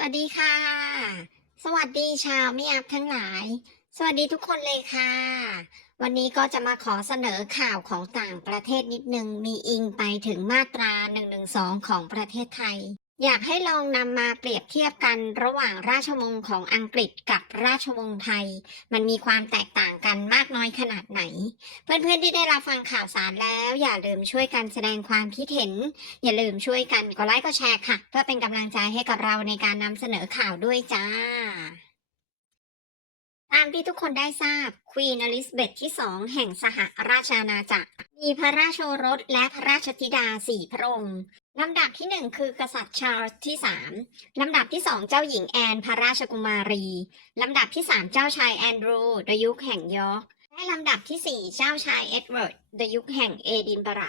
วัสดีค่ะ สวัสดีชาวมิอัพทั้งหลาย สวัสดีทุกคนเลยค่ะ วันนี้ก็จะมาขอเสนอข่าวของต่างประเทศนิดนึง มีอิงไปถึงมาตรา 112 ของประเทศไทย อยากให้ลองนำมาเปรียบเทียบกันระหว่างราชวงศ์ของอังกฤษกับราชวงศ์ไทย มันมีความแตกต่างกันมากน้อยขนาดไหน เพื่อนๆที่ได้รับฟังข่าวสารแล้ว อย่าลืมช่วยกันแสดงความคิดเห็น อย่าลืมช่วยกันกดไลค์กดแชร์ค่ะ เพื่อเป็นกำลังใจให้กับเราในการนำเสนอข่าวด้วยจ้าตามที่ทุกคนได้ทราบ ควีนอลิซาเบธที่สองแห่งสหราชอาณาจักร มีพระราชโอรสและพระราชธิดาสี่พระองค์ ลำดับที่หนึ่งคือกษัตริย์ชาร์ลส์ที่สามลำดับที่สองเจ้าหญิงแอนพระราชกุมารี ลำดับที่สามเจ้าชายแอนดรูดยุคแห่งยอร์กและลำดับที่สี่เจ้าชายเอ็ดเวิร์ดดยุคแห่งเอดินบะระ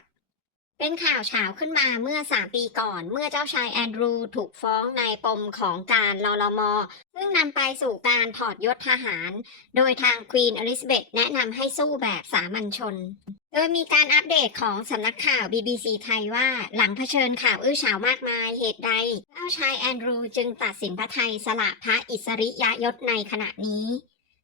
เป็นข่าวเฉาขึ้นมาเมื่อ 3 ปีก่อน เมื่อเจ้าชายแอนดรูถูกฟ้องในปมของการลอลมอซึ่งนำไปสู่การถอดยศทหาร โดยทางควีนอลิซาเบธแนะนำให้สู้แบบสามัญชน โดยมีการอัปเดตของสำนักข่าว BBC ไทยว่าหลังเผชิญข่าวอื้อฉาวมากมายเหตุใด เจ้าชายแอนดรูจึงตัดสินพระไทยสละพระอิสริยยศในขณะนี้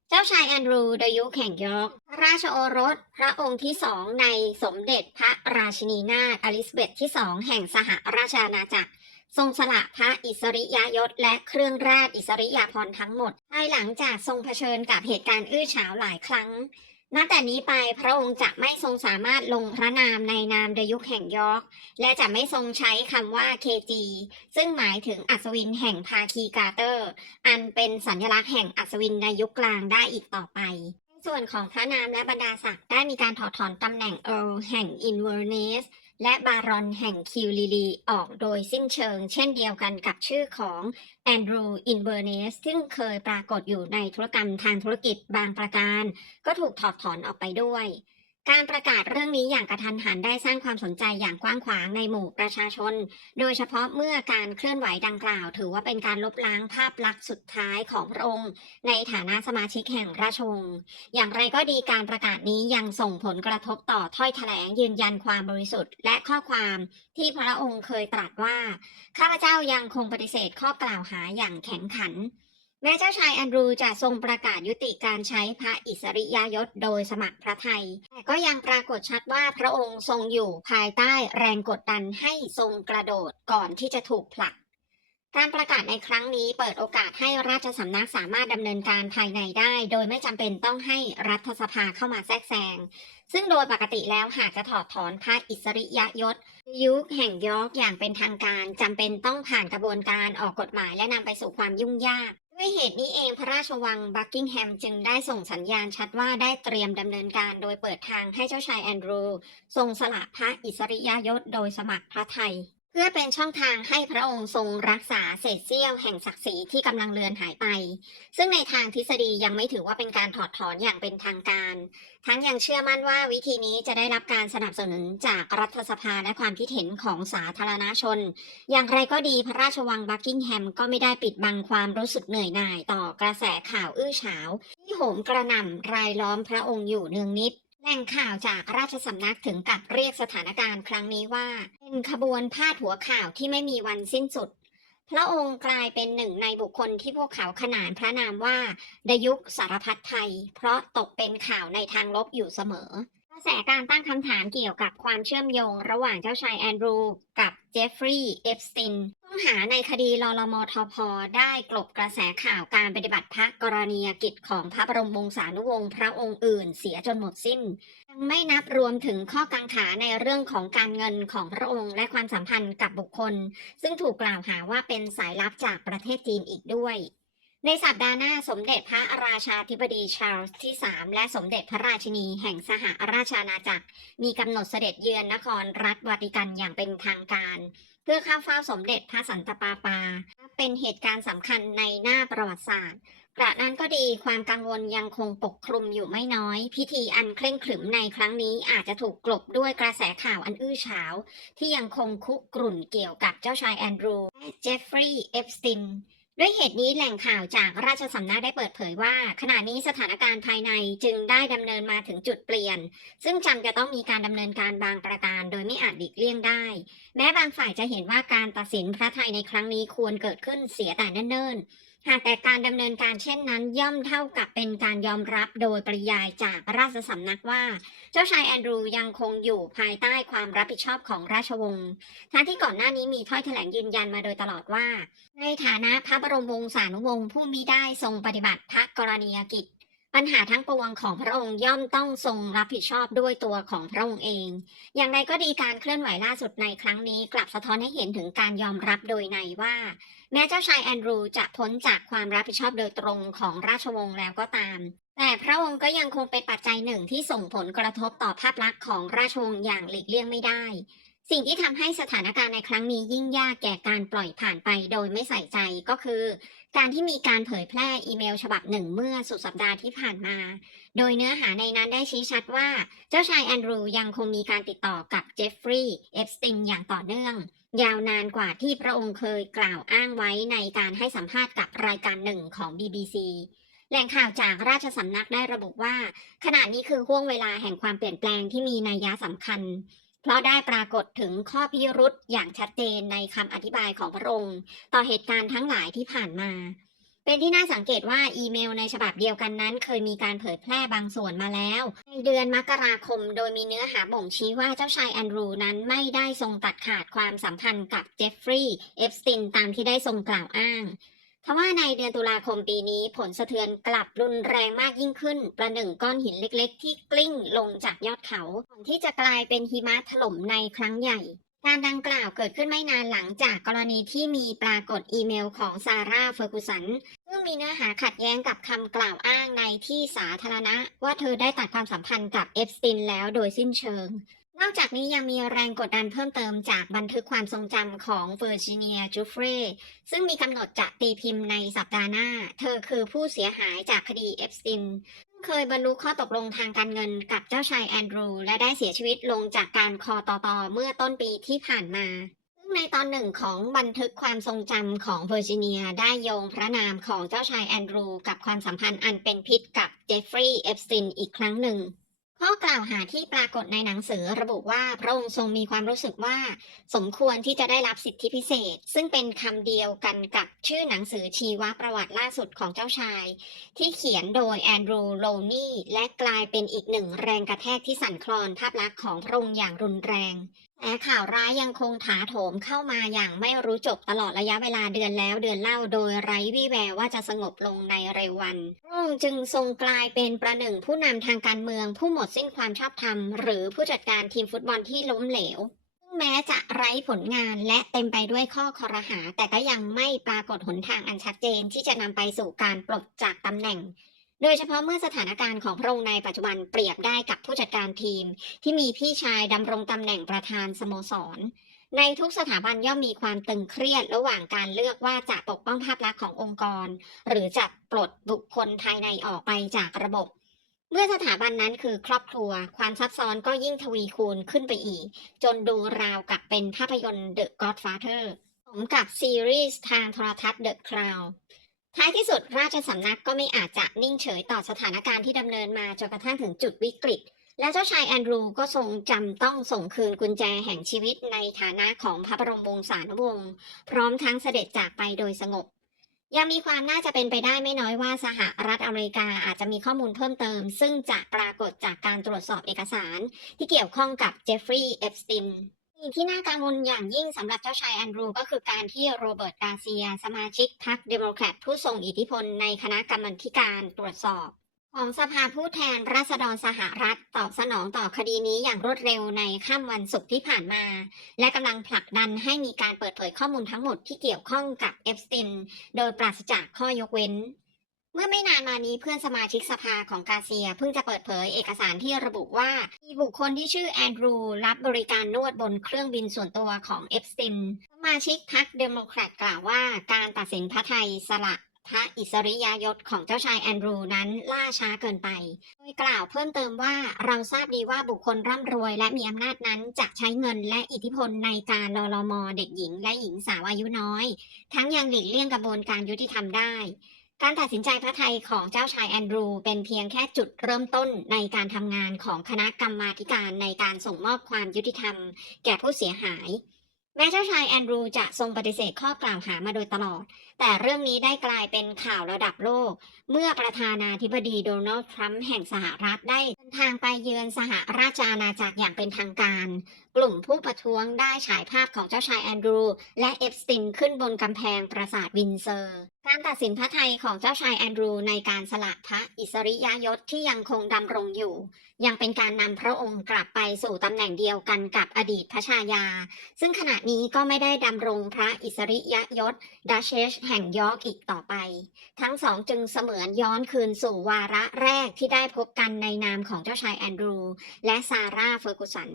เจ้าชายแอนดรูดยุคแห่งยอร์กพระราชโอรส พระองค์ที่สองในสมเด็จพระราชินีนาถอลิซาเบธที่สองแห่งสหราชอาณาจักร ทรงสละพระอิสริยยศและเครื่องราชอิสริยาภรณ์ทั้งหมดภายหลังจากทรงเผชิญกับเหตุการณ์อื้อฉาวหลายครั้ง นับแต่นี้ไปพระองค์จะไม่ทรงสามารถลงพระนามในนามเดยุคแห่งยอร์กและจะไม่ทรงใช้คำว่าเคจีซึ่งหมายถึงอัศวินแห่งภาคีกาเตอร์ อันเป็นสัญลักษณ์แห่งอัศวินในยุคกลางได้อีกต่อไปในส่วนของพระนามและบรรดาศักดิ์ได้มีการถอดถอนตำแหน่งเออร์แห่งอินเวอร์เนส และบารอนแห่งคิวลิลีออกโดยสิ้นเชิง เช่นเดียวกันกับชื่อของแอนดรูอินเบอร์เนสซึ่งเคยปรากฏอยู่ในธุรกรรมทางธุรกิจบางประการ ก็ถูกถอดถอนออกไปด้วย การประกาศเรื่องนี้อย่างกระทันหันได้สร้างความสนใจอย่างกว้างขวางในหมู่ประชาชน โดยเฉพาะเมื่อการเคลื่อนไหวดังกล่าว ถือว่าเป็นการลบล้างภาพลักษณ์สุดท้ายของพระองค์ ในฐานะสมาชิกแห่งราชวงศ์ อย่างไรก็ดีการประกาศนี้ยังส่งผลกระทบต่อถ้อยแถลงยืนยันความบริสุทธิ์ และข้อความที่พระองค์เคยตรัสว่า ข้าพเจ้ายังคงปฏิเสธข้อกล่าวหาอย่างแข็งขัน แม้เจ้าชายแอนดรูจะทรงประกาศยุติการใช้พระอิสริยยศโดยสมัครพระไทย แต่ก็ยังปรากฏชัดว่าพระองค์ทรงอยู่ภายใต้แรงกดดันให้ทรงกระโดดก่อนที่จะถูกผลัก การประกาศในครั้งนี้เปิดโอกาสให้ราชสำนักสามารถดำเนินการภายในได้ โดยไม่จำเป็นต้องให้รัฐสภาเข้ามาแทรกแซง ซึ่งโดยปกติแล้วหากจะถอดถอนพระอิสริยยศยุคแห่งยอร์กอย่างเป็นทางการจำเป็นต้องผ่านกระบวนการออกกฎหมายและนำไปสู่ความยุ่งยาก ด้วยเหตุนี้เองพระราชวังบักกิงแฮมจึงได้ส่งสัญญาณชัดว่าได้เตรียมดำเนินการโดยเปิดทางให้เจ้าชายแอนดรู ทรงสละพระอิสริยยศโดยสมัครพระไทย พื่อเป็นช่องทางให้พระองค์ทรงรักษาเศษเสี้ยวแห่งศักดิ์ศรีที่กำลังเลือนหายไป ซึ่งในทางทฤษฎียังไม่ถือว่าเป็นการถอดถอนอย่างเป็นทางการ ทั้งยังเชื่อมั่นว่าวิธีนี้จะได้รับการสนับสนุนจากรัฐสภาและความคิดเห็นของสาธารณชน อย่างไรก็ดีพระราชวังบักกิงแฮมก็ไม่ได้ปิดบังความรู้สึกเหนื่อยหน่ายต่อกระแสข่าวอื้อฉาว ที่โหมกระหน่ำรายล้อมพระองค์อยู่เนืองนิด แหล่งข่าวจากราชสำนักถึงกับเรียกสถานการณ์ครั้งนี้ว่า เป็นขบวนพาดหัวข่าวที่ไม่มีวันสิ้นสุด พระองค์กลายเป็นหนึ่งในบุคคลที่พวกเขาขนานพระนามว่าดยุคสารพัดไทย เพราะตกเป็นข่าวในทางลบอยู่เสมอ กระแสการตั้งคำถามเกี่ยวกับความเชื่อมโยงระหว่างเจ้าชายแอนดรู เจฟฟรีย์ เอฟสตินผู้ต้องหาในคดีลลมทพ ได้กลบกระแสข่าวการปฏิบัติพระกรณียกิจของพระบรมวงศานุวงศ์พระองค์อื่นเสียจนหมดสิ้น ยังไม่นับรวมถึงข้อกังขาในเรื่องของการเงินของพระองค์และความสัมพันธ์กับบุคคล ซึ่งถูกกล่าวหาว่าเป็นสายลับจากประเทศจีนอีกด้วย ในสัปดาห์หน้าสมเด็จพระราชาธิบดีชาร์ลส์ที่ 3 และสมเด็จพระราชินีแห่งสหราชอาณาจักร มีกำหนดเสด็จเยือนนครรัฐวาติกันอย่างเป็นทางการ เพื่อเข้าเฝ้าสมเด็จพระสันตะปาปา เป็นเหตุการณ์สำคัญในหน้าประวัติศาสตร์กระนั้นก็ดีความกังวลยังคงปกคลุมอยู่ไม่น้อย พิธีอันเคร่งขรึมในครั้งนี้อาจจะถูกกลบด้วยกระแสข่าวอันอื้อฉาว ที่ยังคงคุกกรุ่นเกี่ยวกับเจ้าชายแอนดรูและเจฟฟรีย์เอฟสติน ด้วยเหตุนี้แหล่งข่าวจากราชสำนักได้เปิดเผยว่า ขณะนี้สถานการณ์ภายในจึงได้ดำเนินมาถึงจุดเปลี่ยน ซึ่งจำจะต้องมีการดำเนินการบางประการโดยไม่อาจหลีกเลี่ยงได้ แม้บางฝ่ายจะเห็นว่าการตัดสินพระไทยในครั้งนี้ควรเกิดขึ้นเสียแต่เนิ่น หากแต่การดำเนินการเช่นนั้น ย่อมเท่ากับเป็นการยอมรับโดยปริยายจากราชสำนักว่า เจ้าชายแอนดรูยังคงอยู่ภายใต้ความรับผิดชอบของราชวงศ์ทั้งที่ก่อนหน้านี้มีถ้อยแถลงยืนยันมาโดยตลอดว่า ในฐานะพระบรมวงศานุวงศ์ผู้มิได้ทรงปฏิบัติพระกรณียกิจ ปัญหาทั้งปวงของพระองค์ย่อมต้องทรงรับผิดชอบด้วยตัวของพระองค์เอง อย่างไรก็ดีการเคลื่อนไหวล่าสุดในครั้งนี้ กลับสะท้อนให้เห็นถึงการยอมรับโดยในว่า แม้เจ้าชายแอนดรูจะพ้นจากความรับผิดชอบโดยตรงของราชวงศ์แล้วก็ตาม แต่พระองค์ก็ยังคงเป็นปัจจัยหนึ่งที่ส่งผลกระทบต่อภาพลักษณ์ของราชวงศ์อย่างหลีกเลี่ยงไม่ได้ สิ่งที่ทำให้สถานการณ์ในครั้งนี้ยิ่งยากแก่การปล่อยผ่านไปโดยไม่ใส่ใจก็คือ การที่มีการเผยแพร่อีเมลฉบับหนึ่งเมื่อสุดสัปดาห์ที่ผ่านมา โดยเนื้อหาในนั้นได้ชี้ชัดว่า เจ้าชายแอนดรูยังคงมีการติดต่อกับเจฟฟรีย์เอฟสตินอย่างต่อเนื่อง ยาวนานกว่าที่พระองค์เคยกล่าวอ้างไว้ในการให้สัมภาษณ์กับรายการหนึ่งของ BBC แหล่งข่าวจากราชสำนักได้ระบุว่า ขณะนี้คือห่วงเวลาแห่งความเปลี่ยนแปลงที่มีนัยยะสำคัญ เพราะได้ปรากฏถึงข้อพิรุษอย่างชัดเจนในคำอธิบายของพระองค์ ต่อเหตุการณ์ทั้งหลายที่ผ่านมา เป็นที่น่าสังเกตว่าอีเมลในฉบับเดียวกันนั้น เคยมีการเผยแพร่บางส่วนมาแล้ว ในเดือนมกราคมโดยมีเนื้อหาบ่งชี้ว่าเจ้าชายแอนดรูนั้นไม่ได้ทรงตัดขาดความสัมพันธ์กับเจฟฟรีย์เอฟสตินตามที่ได้ทรงกล่าวอ้าง ทว่าในเดือนตุลาคมปีนี้ผลสะเทือนกลับรุนแรงมากยิ่งขึ้น ประหนึ่งก้อนหินเล็กๆ ที่กลิ้งลงจากยอดเขาก่อนที่จะกลายเป็นหิมะถล่มในครั้งใหญ่ การดังกล่าวเกิดขึ้นไม่นานหลังจากกรณีที่มีปรากฏอีเมลของซาร่าเฟอร์กูสันซึ่งมีเนื้อหาขัดแย้งกับคำกล่าวอ้างในที่สาธารณะ ว่าเธอได้ตัดความสัมพันธ์กับเอฟสตินแล้วโดยสิ้นเชิง นอกจากนี้ยังมีแรงกดดันเพิ่มเติมจากบันทึกความทรงจำของเวอร์จิเนียจูเฟรซึ่งมีกำหนดจะตีพิมพ์ในสัปดาห์หน้า เธอคือผู้เสียหายจากคดีเอฟสตินเคยบรรลุข้อตกลงทางการเงินกับเจ้าชายแอนดรู และได้เสียชีวิตลงจากการคอตอตอเมื่อต้นปีที่ผ่านมาซึ่งในตอนหนึ่งของบันทึกความทรงจำของเวอร์จิเนียได้โยงพระนามของเจ้าชายแอนดรู กับความสัมพันธ์อันเป็นพิษกับเจฟฟรีย์เอฟสตินอีกครั้งหนึ่ง ข้อกล่าวหาที่ปรากฏในหนังสือระบุว่าพระองค์ทรงมีความรู้สึกว่า สมควรที่จะได้รับสิทธิพิเศษ ซึ่งเป็นคำเดียวกันกับชื่อหนังสือชีวประวัติล่าสุดของเจ้าชาย ที่เขียนโดยแอนดรูโลนี่และกลายเป็นอีกหนึ่งแรงกระแทกที่สั่นคลอนภาพลักษณ์ของพระองค์อย่างรุนแรง แต่ข่าวร้ายยังคงถาโถมเข้ามาอย่างไม่รู้จบตลอดระยะเวลาเดือนแล้วเดือนเล่าโดยไร้วี่แววว่าจะสงบลงในเร็ววันพระองค์จึงทรงกลายเป็นประหนึ่งผู้นำทางการเมืองผู้หมดสิ้นความชอบธรรม หรือผู้จัดการทีมฟุตบอลที่ล้มเหลวแม้จะไร้ผลงานและเต็มไปด้วยข้อคอรหา แต่ก็ยังไม่ปรากฏหนทางอันชัดเจนที่จะนำไปสู่การปลดจากตำแหน่ง โดยเฉพาะเมื่อสถานการณ์ของพระองค์ในปัจจุบันเปรียบได้กับผู้จัดการทีม ที่มีพี่ชายดำรงตำแหน่งประธานสโมสร ในทุกสถาบันย่อมมีความตึงเครียดระหว่างการเลือกว่าจะปกป้องภาพลักษณ์ขององค์กร หรือจะปลดบุคคลภายในออกไปจากระบบ เมื่อสถาบันนั้นคือครอบครัว ความซับซ้อนก็ยิ่งทวีคูณขึ้นไปอีก จนดูราวกับเป็นภาพยนตร์ The Godfather สมกับซีรีส์ทางโทรทัศน์ The Crown ท้ายที่สุดราชสำนักก็ไม่อาจจะนิ่งเฉยต่อสถานการณ์ที่ดำเนินมาจนกระทั่งถึงจุดวิกฤต และเจ้าชายแอนดรูก็ทรงจำต้องส่งคืนกุญแจแห่งชีวิตในฐานะของพระบรมวงศานุวงศ์พร้อมทั้งเสด็จจากไปโดยสงบ ยังมีความน่าจะเป็นไปได้ไม่น้อยว่าสหรัฐอเมริกาอาจจะมีข้อมูลเพิ่มเติม ซึ่งจะปรากฏจากการตรวจสอบเอกสารที่เกี่ยวข้องกับเจฟฟรีย์เอฟสติน สิ่งที่น่ากังวลอย่างยิ่งสำหรับเจ้าชายแอนดรูก็คือการที่โรเบิร์ตกาเซีย สมาชิกพรรคเดโมแครตผู้ทรงอิทธิพลในคณะกรรมการตรวจสอบของสภาผู้แทนราษฎรสหรัฐตอบสนองต่อคดีนี้อย่างรวดเร็วในค่ำวันศุกร์ที่ผ่านมา และกำลังผลักดันให้มีการเปิดเผยข้อมูลทั้งหมดที่เกี่ยวข้องกับเอฟสติน โดยปราศจากข้อยกเว้น เมื่อไม่นานมานี้เพื่อนสมาชิกสภาของกาเซียเพิ่งจะเปิดเผยเอกสารที่ระบุว่า มีบุคคลที่ชื่อแอนดรูรับบริการนวดบนเครื่องบินส่วนตัวของเอฟสตินสมาชิกพรรคเดโมแครตกล่าวว่าการตัดสินพระไทยสละพระอิสริยยศของเจ้าชายแอนดรูนั้นล่าช้าเกินไป โดยกล่าวเพิ่มเติมว่าเราทราบดีว่าบุคคลร่ำรวยและมีอำนาจนั้นจะใช้เงินและอิทธิพลในการลอลมอเด็กหญิงและหญิงสาวอายุน้อย ทั้งยังหลีกเลี่ยงกระบวนการยุติธรรมได้ การตัดสินใจพระไทยของเจ้าชายแอนดรูเป็นเพียงแค่จุดเริ่มต้นในการทำงานของคณะกรรมาธิการในการส่งมอบความยุติธรรม แก่ผู้เสียหาย แม้เจ้าชายแอนดรูจะทรงปฏิเสธข้อกล่าวหามาโดยตลอด แต่เรื่องนี้ได้กลายเป็นข่าวระดับโลก เมื่อประธานาธิบดีโดนัลด์ทรัมป์แห่งสหรัฐได้เดินทางไปเยือนสหราชอาณาจักรอย่างเป็นทางการ กลุ่มผู้ประท้วงได้ฉายภาพของเจ้าชายแอนดรู และเอฟสตินขึ้นบนกำแพงปราสาทวินเซอร์ การตัดสินพระไทยของเจ้าชายแอนดรู ในการสละพระอิสริยยศที่ยังคงดำรงอยู่ ยังเป็นการนำพระองค์กลับไปสู่ตำแหน่งเดียวกันกับอดีตพระชายา ซึ่งขณะนี้ก็ไม่ได้ดำรงพระอิสริยยศดัชเชสแห่งยอร์กอีกต่อไป ทั้งสองจึงเสมือนย้อนคืนสู่วาระแรกที่ได้พบกันในนามของเจ้าชายแอนดรู และซาร่าเฟอร์กูสัน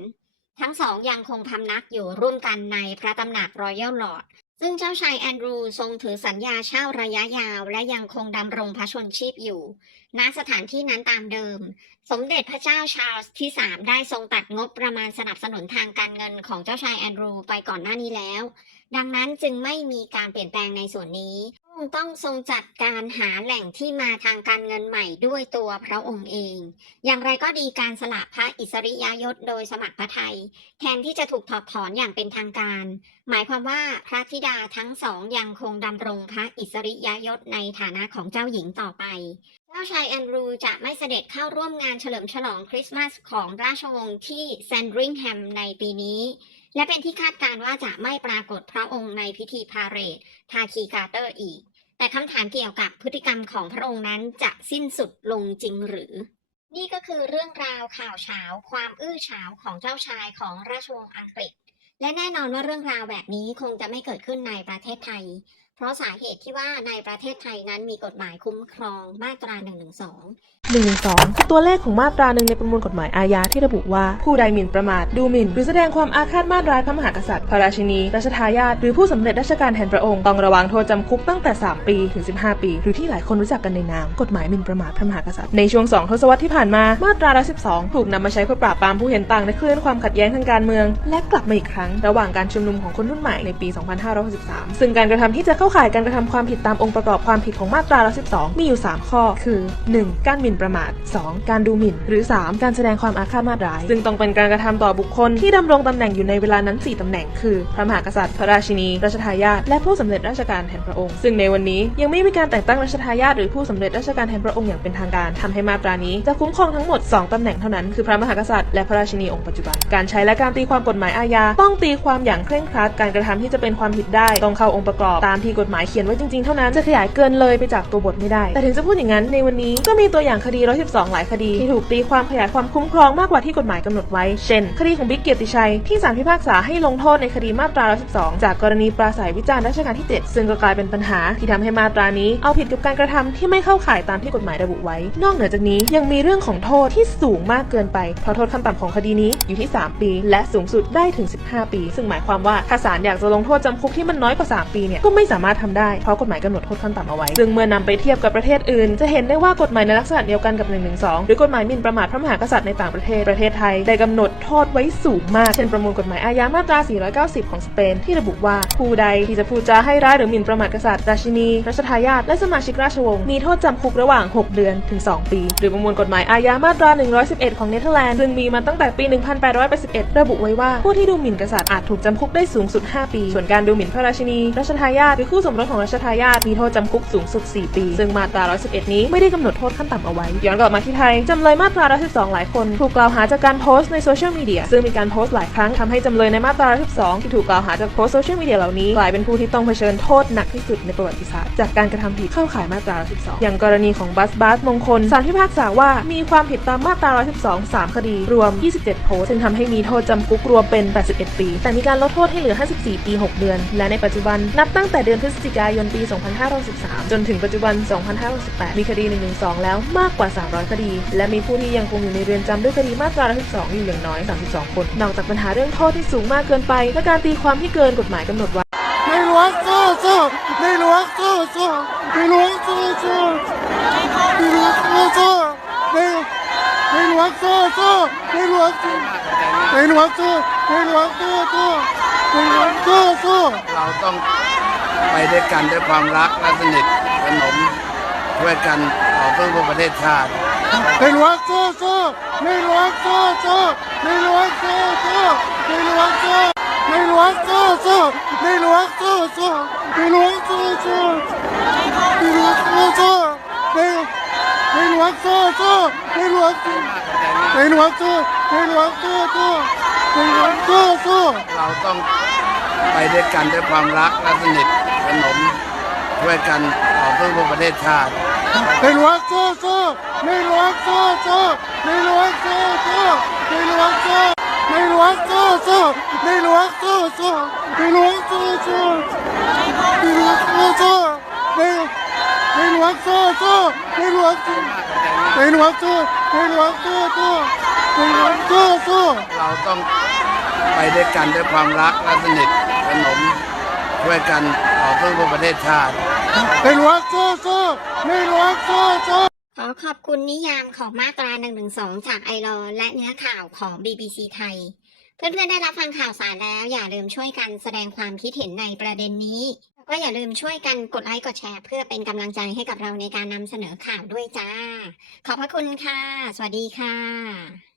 ทั้งสองยังคงพำนักอยู่ร่วมกันในพระตำหนักรอยัลลอร์ด ซึ่งเจ้าชายแอนดรูทรงถือสัญญาเช่าระยะยาว และยังคงดำรงพระชนชีพอยู่ ณ สถานที่นั้นตามเดิม สมเด็จพระเจ้าชาร์ลส์ที่ 3 ได้ทรงตัดงบประมาณสนับสนุนทางการเงินของเจ้าชายแอนดรูไปก่อนหน้านี้แล้ว ดังนั้นจึงไม่มีการเปลี่ยนแปลงในส่วนนี้ งต้องทรงจัดการหาแหล่งที่มาทางการเงินใหม่ด้วยตัวพระองค์เอง อย่างไรก็ดีการสละพระอิสริยยศโดยสมัครพระไทย แทนที่จะถูกถอดถอนอย่างเป็นทางการ หมายความว่าพระธิดาทั้งสองยังคงดำรงพระอิสริยยศในฐานะของเจ้าหญิงต่อไป เจ้าชายแอนดรูจะไม่เสด็จเข้าร่วมงานเฉลิมฉลองคริสต์มาสของราชวงศ์ที่แซนดริงแฮมในปีนี้ และเป็นที่คาดการ์ว่าจะไม่ปรากฏพระองค์ในพิธีพาเหรดทาคีกาเตอร์อีก แต่คำถามเกี่ยวกับพฤติกรรมของพระองค์นั้นจะสิ้นสุดลงจริงหรือ นี่ก็คือเรื่องราวข่าวเช้าความอื้อเฉาของเจ้าชายของราชวงศ์อังกฤษ และแน่นอนว่าเรื่องราวแบบนี้คงจะไม่เกิดขึ้นในประเทศไทย เพราะสาเหตุที่ว่าในประเทศไทยนั้นมีกฎหมายคุ้มครองมาตรา1นึ1นึคือตัวเลขของมาตราหนึ่งในประมวลกฎหมายอาญาที่ระบุว่า ผู้ใดหมิ่นประมาท ดูหมิ่น หรือแสดงความอาฆาตมาตร้ายพระมหากษัตริย์ พระราชินีรัชทายาทหรือผู้สำเร็จราชการแทนพระองค์ ต้องระวังโทษจำคุกตั้งแต่ 3 ปี ถึง 15 ปี หรือที่หลายคนรู้จักกันในนามกฎหมายหมิ่นประมาทพระมหากษัตริย์ ในช่วง 2 ทศวรรษที่ผ่านมา มาตรา 112 ถูกนำมาใช้เพื่อปราบปรามผู้เห็นต่างในคลื่นความขัดแย้งทางการเมือง และกลับมาอีกครั้ง ระหว่างการชุมนุมของคนรุ่นใหม่ในปี 2563 ซึ่งการกระทำที่จะเข้าข่ายการกระทำความผิดตามองค์ประกอบความผิดของมาตรา112 มีอยู่ 3 ข้อ คือ 1. การหมิ่นประมาท 2. การดูหมิ่น หรือ 3. การแสดงความอาฆาตมาตร้าย ซึ่งต้องเป็นการกระทำต่อบุคคลที่ดำรงตำแหน่งอยู่ในเวลานั้น 4ตำแหน่ง คือ พระมหากษัตริย์ พระราชินีรัชทายาท และผู้สำเร็จราชการแทนพระองค์ ซึ่งในวันนี้ยังไม่มีการแต่งตั้งรัชทายาทหรือผู้สำเร็จราชการแทนพระองค์อย่างเป็นทางการทำให้มาตรานี้ จะคุ้มครองทั้งหมด 2ตำแหน่งเท่านั้น คือพระมหากษัตริย์และพระราชินีองค์ปัจจุบัน การใช้และการตีความกฎหมายอาญาต้องตีความอย่างเคร่งครัด การกระทำที่จะเป็นความผิดได้ต้องเข้าองค์ประกอบตามที่กฎหมายเขียนไว้จริงๆ เท่านั้น จะขยายเกินเลยไปจากตัวบทไม่ได้ แต่ถึงจะพูดอย่างนั้นในวันนี้ก็มีตัวอย่างคดี 112 หลายคดี ที่ถูกตีความขยายความคุ้มครองมากกว่าที่กฎหมายกำหนดไว้ เช่น คดีของบิ๊กเกียรติชัยที่ศาลพิพากษาให้ลงโทษในคดีมาตรา 112 จากกรณีปราศัยวิจารณ์รัชกาลที่ 7 ซึ่งก็กลายเป็นปัญหาที่ทำให้มาตรานี้เอาผิดกับการกระทำที่ไม่เข้าข่ายตามที่กฎหมายระบุไว้ นอกเหนือจากนี้ยังมีเรื่องของโทษที่สูงมากเกินไปเพราะโทษขั้นต่ำของคดีนี้อยู่ที่ 3 ปี และสูงสุดได้ถึง 15 ปี ซึ่งหมายความว่าถ้าศาลอยากจะลงโทษจำคุกที่มันน้อยกว่า 3 ปีเนี่ยก็ไม่สามารถทำได้ เพราะกฎหมายกำหนดโทษขั้นต่ำเอาไว้ ซึ่งเมื่อนำไปเทียบกับประเทศอื่น จะเห็นได้ว่ากฎหมายในลักษณะเดียวกันกับ 112 หรือกฎหมายหมิ่นประมาทพระมหากษัตริย์ในต่างประเทศ ประเทศไทยได้กำหนดโทษไว้สูงมาก เช่นประมวลกฎหมายอาญามาตรา 490 ของสเปนที่ระบุว่าผู้ใดที่จะพูดจาให้ร้ายหรือหมิ่นประมาทกษัตริย์ราชินีรัชทายาทและสมาชิกราชวงศ์มีโทษจำคุกระหว่าง 6 เดือนถึง 2 ปี หรือประมวลกฎหมายอาญามาตรา 111 ของเนเธอร์แลนด์ซึ่งมีมาตั้งแต่ปี 1881 ระบุไว้ว่าผู้ที่ดูหมิ่นกษัตริย์อาจถูกจำคุกได้สูงสุด 5 ปี ส่วนการดูหมิ่นพระราชินีรัชทายาทหรือคู่สมรสของรัชทายาทมีโทษจำคุกสูงสุด 4 ปี ซึ่งมาตรา 111 นี้ไม่ได้กำหนดโทษขั้นต่ำเอาไว้ ย้อนกลับมาที่ไทยจำเลยมาตรา 112 หลายคนถูกกล่าวหาจากการโพสต์ในโซเชียลมีเดียซึ่งมีการโพสต์หลายครั้งทำให้จำเลยในมาตรา 112 ที่ถูกกล่าวหาจากโพสต์โซเชียลมีเดียเหล่านี้กลายเป็นผู้ที่ต้องเผชิญโทษหนักที่สุดในประวัติศาสตร์จากการกระทำผิดเข้าข่ายมาตรา 112 อย่างกรณีของบัสบาสมงคลศาลพิพากษาว่ามีความผิดตามมาตรา 112 3 คดี รวม 27 โพสต์ซึ่งทำให้มีโทษจำคุกรวมเป็น 81 ปี แต่มีการลดโทษให้เหลือ 54 ปี 6 เดือน และในปัจจุบันนับตั้งแต่เดือนพฤศจิกายนปี 2563 จนถึงปัจจุบัน 2568 มีคดี 112 แล้วมากกว่า 300 คดี และมีผู้ที่ยังคงอยู่ในเรือนจำด้วยคดีมาตรา 112 อยู่อย่างน้อย 32 คน นอกจากปัญหาเรื่องโทษที่สูงมากเกินไป และการตีความที่เกินกฎหมายกำหนดไว้ไม่รู้ว่าสู้สู้ในหลวงสู้สู้ในหลวงสู้สู้ในหลวงสู้สู้ในในหลวงสู้สู้ในหลวงสู้ในหลวงสู้ในหลวงสู้สู้ในหลวงสู้สู้เราต้อง ไปด้วยกันด้วยความรักและสนิทสนมช่วยกันต่อสู้เพื่อประเทศชาติในหลวงสู้สู้ในหลวงสู้สู้ในหลวงสู้สู้ในหลวงสู้ในหลวงสู้สู้ในหลวงสู้สู้ในหลวงสู้สู้ในหลวงสู้สู้ในในหลวงสู้สู้ในหลวงสู้ในหลวงสู้ในหลวงสู้สู้ในหลวงสู้สู้เราต้องไปด้วยกันด้วยความรักและสนิทส นมช่วยกันต่อสู้เพื่อประเทศชาติ ในหลวงสู้สู้ในหลวงสู้สู้ในหลวงสู้สู้ในหลวงสู้ในหลวงสู้สู้ในหลวงสู้สู้ในหลวงสู้สู้ในหลวงสู้สู้ในในหลวงสู้สู้ในหลวงสู้ในหลวงสู้ในหลวงสู้สู้ในหลวงสู้สู้เราต้องไปด้วยกันด้วยความรักและสนิทสนม ช่วยกันต่อสู้เพื่อประเทศชาติในหลวงสู้สู้ในหลวงสู้สู้ขอขอบคุณนิยามของมาตรา112จากไอรอและเนื้อข่าวของ BBC ไทย เพื่อนๆได้รับฟังข่าวสารแล้ว อย่าลืมช่วยกันแสดงความคิดเห็นในประเด็นนี้แล้วก็อย่าลืมช่วยกันกดไลค์กดแชร์เพื่อเป็นกำลังใจให้กับเราในการนำเสนอข่าวด้วยจ้า ขอบพระคุณค่ะ สวัสดีค่ะ